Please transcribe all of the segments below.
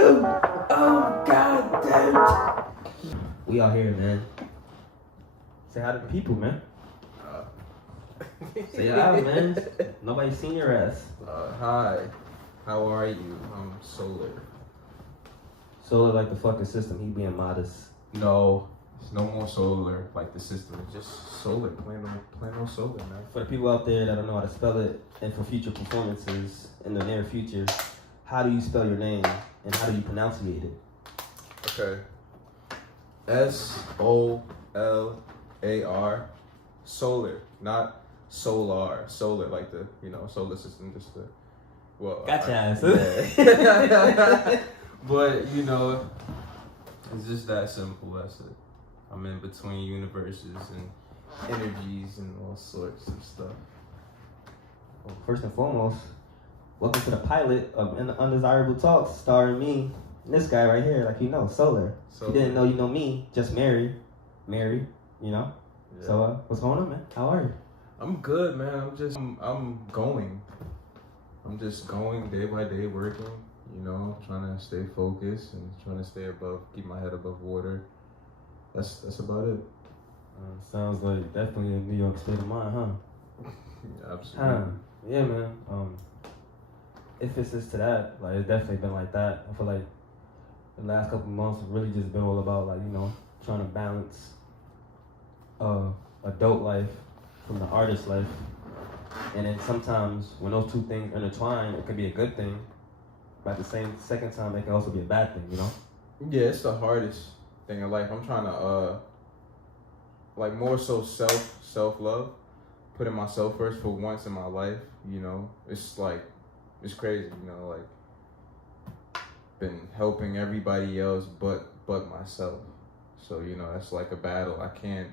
Dude! Oh, god damn! We out here, man. Say hi to the people, man. Say hi, man. Nobody's seen your ass. Hi. How are you? I'm Solar. Solar like the fucking system. He being modest. No, it's no more Solar like the system. It's just Solar. Plain old Solar, man. For the people out there that don't know how to spell it, and for future performances in the near future, how do you spell your name and how do you pronunciate it? Okay. S-O-L-A-R. Solar, not solar. Solar, like the, solar system, just the, well. Gotcha, ass. Yeah. But, it's just that simple. That's it. I'm in between universes and energies and all sorts of stuff. Well, first and foremost, welcome to the pilot of Undesirable Talks, starring me and this guy right here, like Solar. If you didn't know, you know me, just Mary, Yeah. So, what's going on, man? How are you? I'm good, man. I'm going. I'm just going day by day, working, trying to stay focused and trying to keep my head above water. That's about it. Sounds like definitely a New York state of mind, huh? Yeah, absolutely. Yeah, man. If it's just to that, like, it's definitely been like that. I feel like the last couple of months have really just been all about, like, trying to balance adult life from the artist life. And then sometimes when those two things intertwine, it could be a good thing. But at the second time, it can also be a bad thing, Yeah, it's the hardest thing in life. I'm trying to, more so self-love, putting myself first for once in my life, It's it's crazy, been helping everybody else but myself. So, that's like a battle. I can't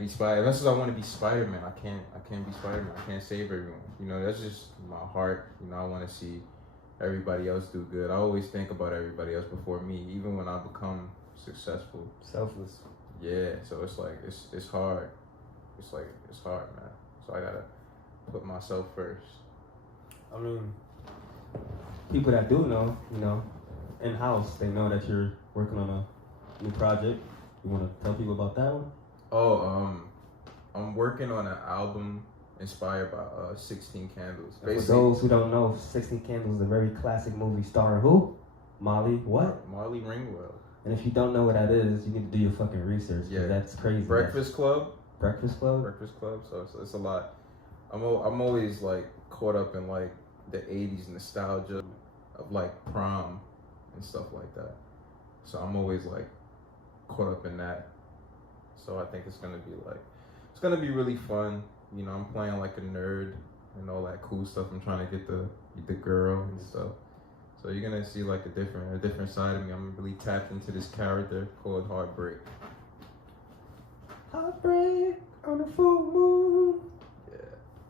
be Spider. That's what I want to be Spider-Man. I can't be Spider-Man. I can't save everyone. That's just my heart. I want to see everybody else do good. I always think about everybody else before me, even when I become successful. Selfless. Yeah. So it's like it's hard. It's hard, man. So I gotta put myself first. I mean, people that do know, in house, they know that you're working on a new project. You want to tell people about that one? I'm working on an album inspired by 16 Candles. For those who don't know, 16 Candles is a very classic movie starring who? Molly what? Molly Ringwald. And if you don't know what that is, you need to do your fucking research. Yeah, that's crazy. Breakfast Club. So it's a lot. I'm always like caught up in like the 80s nostalgia of like prom and stuff like that. So I'm always like caught up in that. So I think it's gonna be really fun. I'm playing like a nerd and all that cool stuff. I'm trying to get the girl and stuff. So you're gonna see like a different side of me. I'm really tapped into this character called Heartbreak. Heartbreak on the full moon.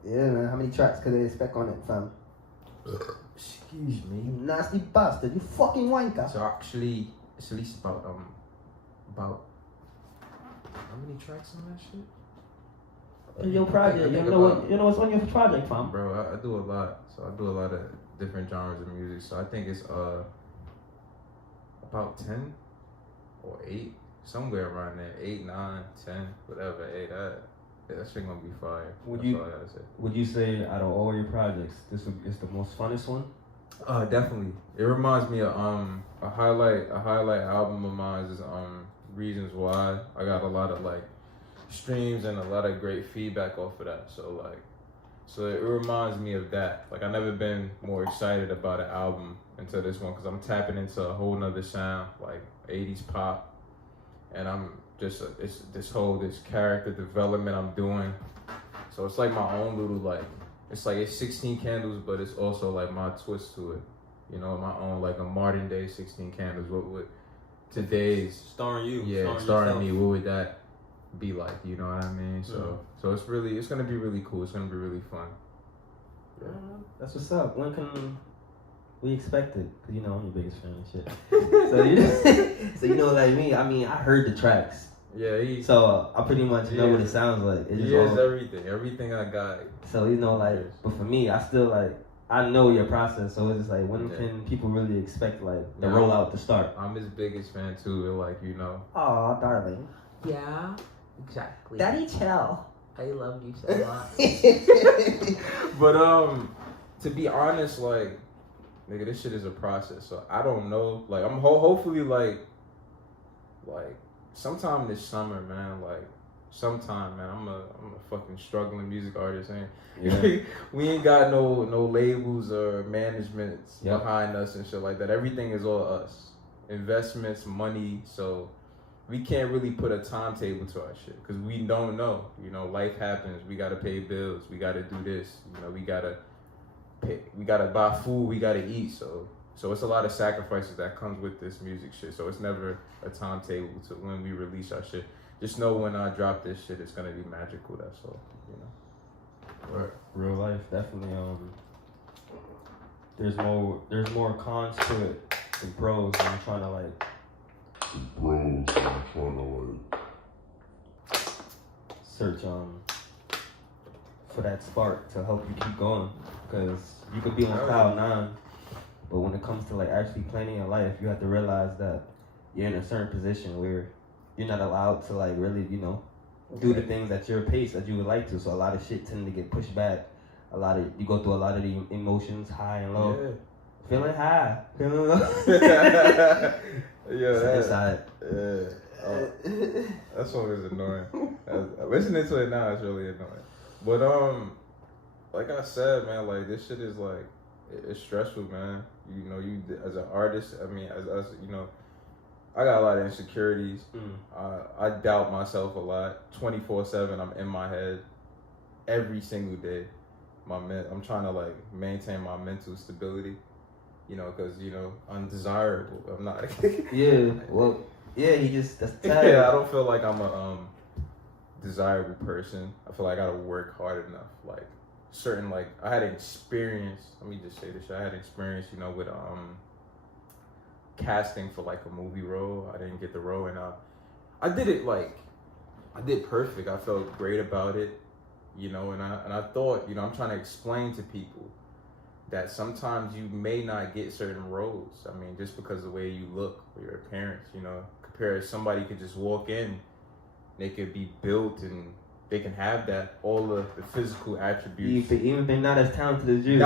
Yeah, man. How many tracks could they expect on it, fam? Excuse me, you nasty bastard. You fucking wanker. So actually, it's at least about how many tracks on that shit? Your project. You know what's on your project, fam? Bro, I do a lot. So I do a lot of different genres of music. So I think it's about 10 or 8, somewhere around there. 8, 9, 10, whatever. That shit gonna be fire. That's all I gotta say. Would you say out of all your projects, this is the most funnest one? Definitely. It reminds me of a highlight album of mine is Reasons Why. I got a lot of like streams and a lot of great feedback off of that. So it reminds me of that. Like, I've never been more excited about an album until this one, because I'm tapping into a whole nother sound, like 80s pop, and I'm just it's this character development I'm doing. So it's like my own little it's 16 Candles, but it's also like my twist to it. My own like a modern day 16 Candles. What would today's starring you? Yeah, starring me. What would that be like? You know what I mean? So it's gonna be really cool. It's gonna be really fun. Yeah. That's what's up. When can we expect it? Cause I'm your biggest fan and shit. So like me. I mean, I heard the tracks. Yeah. So I pretty much know what it sounds like. Everything I got. So but for me, I still like I know your process, so it's just like, when can people really expect like the rollout to start? I'm his biggest fan too. Like, you know. Oh, darling. Yeah, exactly. Daddy, chill. I love you so much. But to be honest, like, nigga, this shit is a process. So I don't know. Like, I'm hopefully like sometime this summer, man. Like, sometime, man. I'm a fucking struggling music artist, and we ain't got no labels or managements behind us and shit like that. Everything is all us. Investments, money. So we can't really put a timetable to our shit because we don't know. You know, life happens. We gotta pay bills. We gotta do this. You know, we gotta buy food. We gotta eat. So it's a lot of sacrifices that comes with this music shit. So it's never a timetable to when we release our shit. Just know when I drop this shit, it's gonna be magical. That's all. You know. Right. Real life, definitely. There's more cons to it than pros. And I'm trying to like. Search for that spark to help you keep going, because you could be on cloud 9, but when it comes to like actually planning your life, you have to realize that you're in a certain position where you're not allowed to like really, you know, do the things at your pace that you would like to. So a lot of shit tend to get pushed back. You go through a lot of the emotions, high and low. Yeah. Feeling high, feeling low. That song is annoying. Listening to it now is really annoying. But like I said, man, like this shit is like it's stressful, man. You know, you as an artist, I mean, as you know, I got a lot of insecurities. I doubt myself a lot. 24/7, I'm in my head every single day. I'm trying to like maintain my mental stability. You know, because, you know, undesirable. I'm not. That's the tag. Yeah, I don't feel like I'm a desirable person. I feel like I gotta work hard enough. Like, certain, like, I had an experience. Let me just say this shit. I had an experience, you know, with casting for like a movie role. I didn't get the role, and I did it like, I did perfect. I felt great about it, you know, and I thought, you know, I'm trying to explain to people that sometimes you may not get certain roles. I mean, just because of the way you look or your appearance, you know, compared to somebody could just walk in, they could be built and they can have that, all of the physical attributes. Even if they're not as talented as you.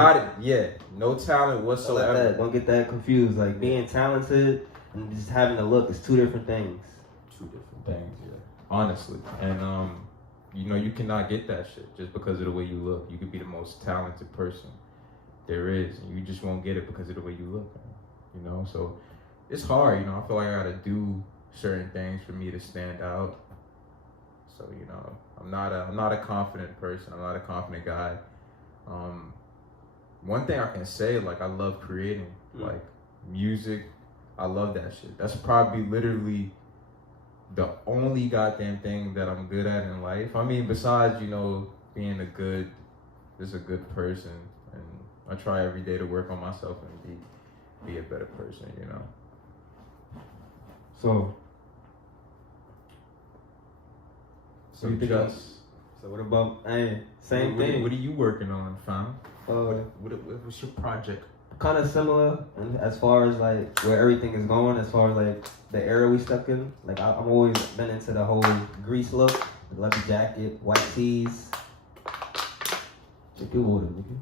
No talent whatsoever. Don't get that confused. Like, being talented and just having a look is two different things. Yeah. Honestly. And, you know, you cannot get that shit just because of the way you look. You could be the most talented person there is, and you just won't get it because of the way you look, you know. So it's hard, you know. I feel like I gotta do certain things for me to stand out. So, you know, I'm not a confident person. I'm not a confident guy. One thing I can say, like, I love creating, like music. I love that shit. That's probably literally the only goddamn thing that I'm good at in life. I mean, besides, you know, being a good person. I try every day to work on myself and be a better person, you know. So what about same thing? What are you working on, fam? What's your project? Kind of similar, and as far as like where everything is going, as far as like the era we stuck in. Like I'm always been into the whole grease look, the leather jacket, white tees. Check your water, nigga.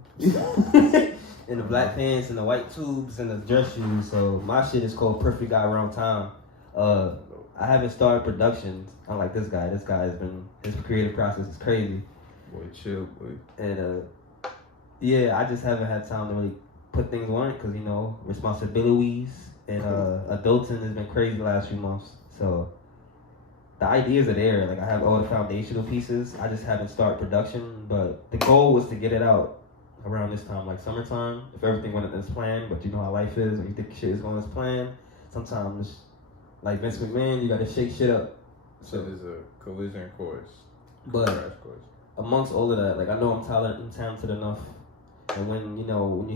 And the black pants and the white tubes and the dress shoes. So my shit is called Perfect Guy Around Town. I haven't started production, unlike this guy. This guy his creative process is crazy. Boy, chill, boy. And I just haven't had time to really put things on it because, you know, responsibilities and adulting has been crazy the last few months. So the ideas are there. Like, I have all the foundational pieces. I just haven't started production, but the goal was to get it out around this time, like summertime, if everything went as planned. But you know how life is when you think shit is going as planned. Sometimes, like Vince McMahon, you gotta shake shit up. So there's a collision course. But amongst all of that, like, I know I'm talented enough. And when you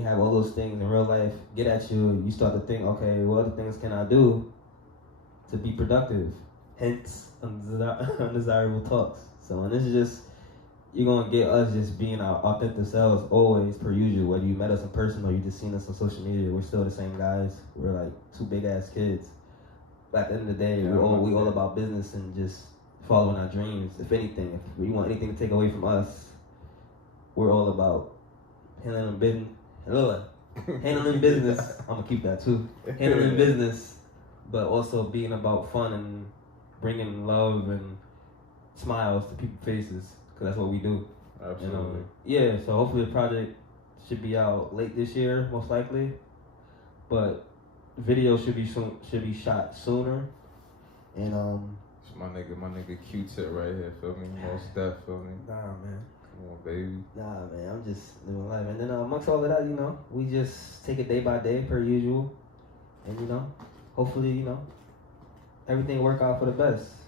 have all those things in real life get at you, you start to think, okay, what other things can I do to be productive? Hence, undesirable talks. So, and this is just you're gonna get us just being our authentic selves always, per usual. Whether you met us in person or you just seen us on social media, we're still the same guys. We're like two big ass kids. But at the end of the day, we all about business and just following our dreams. If anything, if we want anything to take away from us, we're all about handling business. Handling business. I'm gonna keep that too. Handling business, but also being about fun and bringing love and smiles to people's faces, because that's what we do. Absolutely. Yeah, so hopefully the project should be out late this year, most likely. But video should be shot sooner. And my nigga Q-Tip right here, feel me? Most def, feel me? Nah, man. Come on, baby. Nah, man, I'm just living life. And then amongst all of that, we just take it day by day, per usual. And, hopefully, everything work out for the best.